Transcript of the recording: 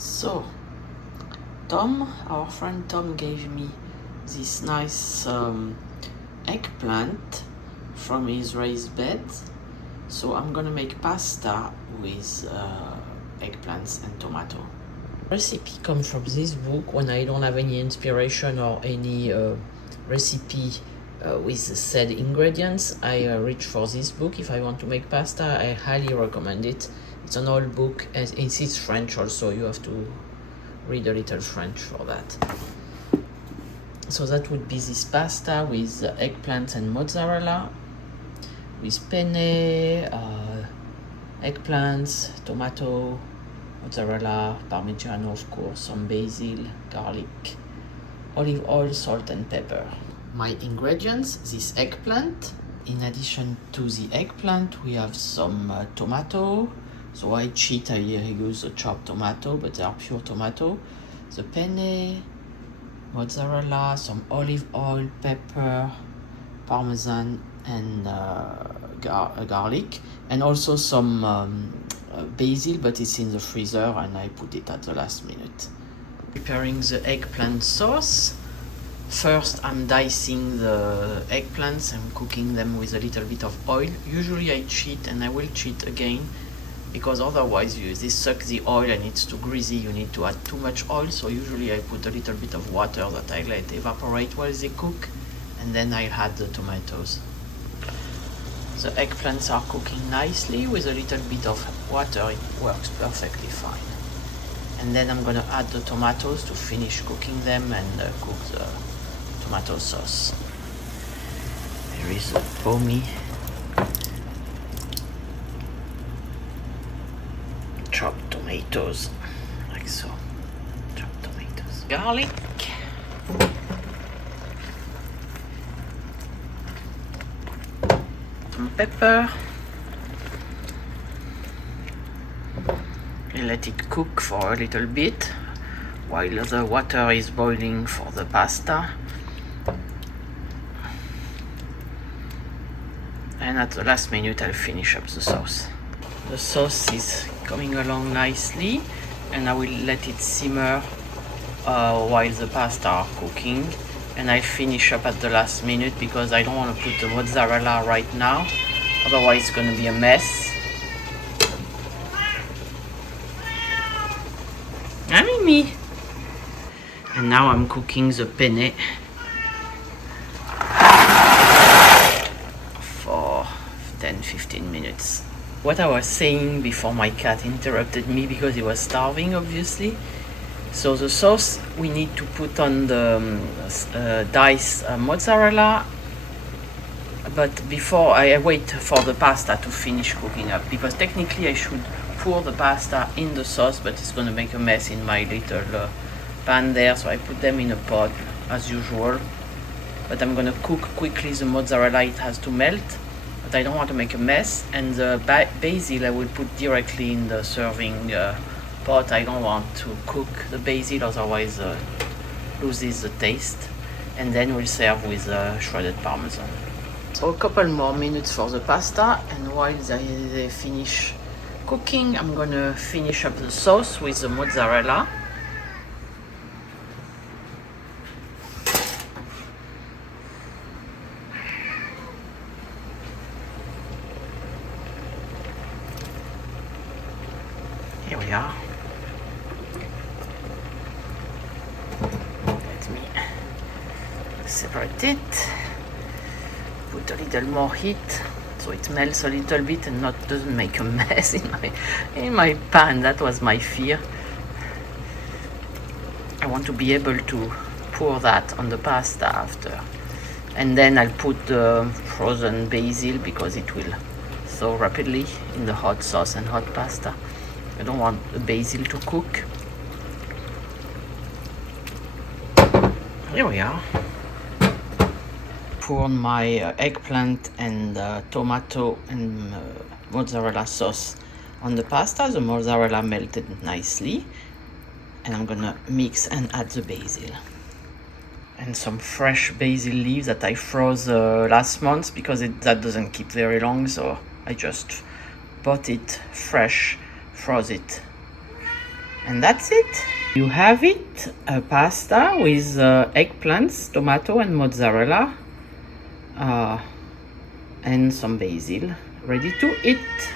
So, our friend Tom gave me this nice eggplant from his raised bed. So I'm gonna make pasta with eggplants and tomato. Recipe comes from this book. When I don't have any inspiration or any recipe with said ingredients, I reach for this book. If I want to make pasta, I highly recommend it. It's an old book and it's French also. You have to read a little French for that. So that would be this pasta with eggplant and mozzarella, with penne, eggplants, tomato, mozzarella, parmigiano of course, some basil, garlic, olive oil, salt and pepper. My ingredients: this eggplant. In addition to the eggplant, we have some tomato. So I cheat, I use a chopped tomato, but they are pure tomato. The penne, mozzarella, some olive oil, pepper, parmesan, and garlic, and also some basil, but it's in the freezer and I put it at the last minute. Preparing the eggplant sauce. First, I'm dicing the eggplants and cooking them with a little bit of oil. Usually I cheat, and I will cheat again, because otherwise this sucks the oil and it's too greasy. You need to add too much oil, so usually I put a little bit of water that I let evaporate while they cook, and then I add the tomatoes. The eggplants are cooking nicely. With a little bit of water, it works perfectly fine. And then I'm gonna add the tomatoes to finish cooking them and cook the tomato sauce. There is the pommy, chopped tomatoes, like so. Chopped tomatoes, garlic, some pepper. And let it cook for a little bit while the water is boiling for the pasta. And at the last minute I'll finish up the sauce. The sauce is coming along nicely, and I will let it simmer while the pasta are cooking, and I finish up at the last minute because I don't want to put the mozzarella right now, otherwise it's going to be a mess. Me. And now I'm cooking the penne for 10-15 minutes. What I was saying before my cat interrupted me because he was starving, obviously. So the sauce we need to put on the diced mozzarella, but before I wait for the pasta to finish cooking up, because technically I should pour the pasta in the sauce, but it's going to make a mess in my little pan there, so I put them in a pot as usual. But I'm going to cook quickly the mozzarella. It has to melt, but I don't want to make a mess. And the basil I will put directly in the serving pot. I don't want to cook the basil, otherwise loses the taste. And then we'll serve with shredded parmesan. So a couple more minutes for the pasta, and while they finish cooking, I'm gonna finish up the sauce with the mozzarella. Here we are. Let me separate it. Put a little more heat so it melts a little bit and doesn't make a mess in my pan. That was my fear. I want to be able to pour that on the pasta after, and then I'll put the frozen basil because it will thaw rapidly in the hot sauce and hot pasta. I don't want the basil to cook. Here we are. Pour my eggplant and tomato and mozzarella sauce on the pasta. The mozzarella melted nicely, and I'm gonna mix and add the basil and some fresh basil leaves that I froze last month because that doesn't keep very long, so I just bought it fresh, froze it, And that's it. You have it, a pasta with eggplants, tomato and mozzarella, and some basil, ready to eat.